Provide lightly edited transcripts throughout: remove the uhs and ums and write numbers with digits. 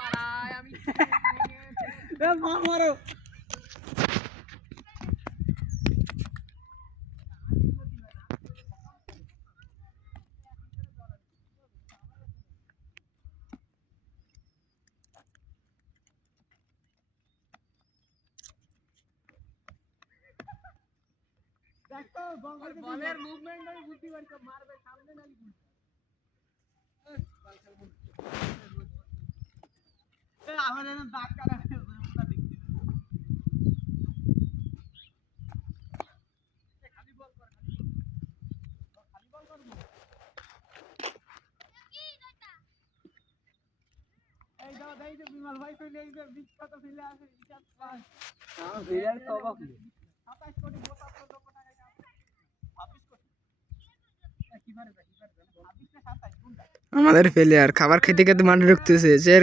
পাড়ায় আমি মারো দেখো বলের মুভমেন্ট আমি বুঝতে পারছি মারবে সামনে নাকি আমার এখানে দাগ কাটা অবস্থা দেখছি খালি বল কর খালি বল কর এই দাও দেই যে বিমল ভাই কইলে এই যে বিখ্যাত ফিলে আছে হিসাব পাস হ্যাঁ ভিড়ের সবাক 27 কোটি 72 লক্ষ টাকা দাম 26 কোটি কিভাবে 26 না 27 কোনটা আমাদের প্লেয়ার খাবার খেতে খেতে মাঠে ঢুকতেছে যে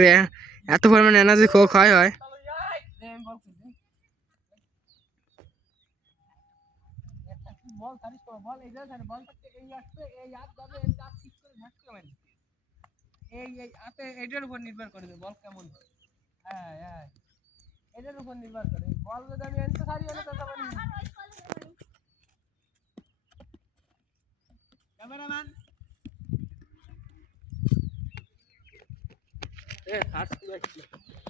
এত পরিমাণ এনার্জি ক্ষয় হয়। বল সারিস করো বল এই জায়গায় বল করতে এই আসছে এই হাত যাবে এই হাত ঠিক করে ঝাটকা মারি এই হাতে এটার উপর নির্ভর করে বল কেমন হয় হ্যাঁ হ্যাঁ এটার উপর নির্ভর করে বল যদি আমি এনতে সারি হলে তো তখন ক্যামেরাম্যান এ ফার্স্ট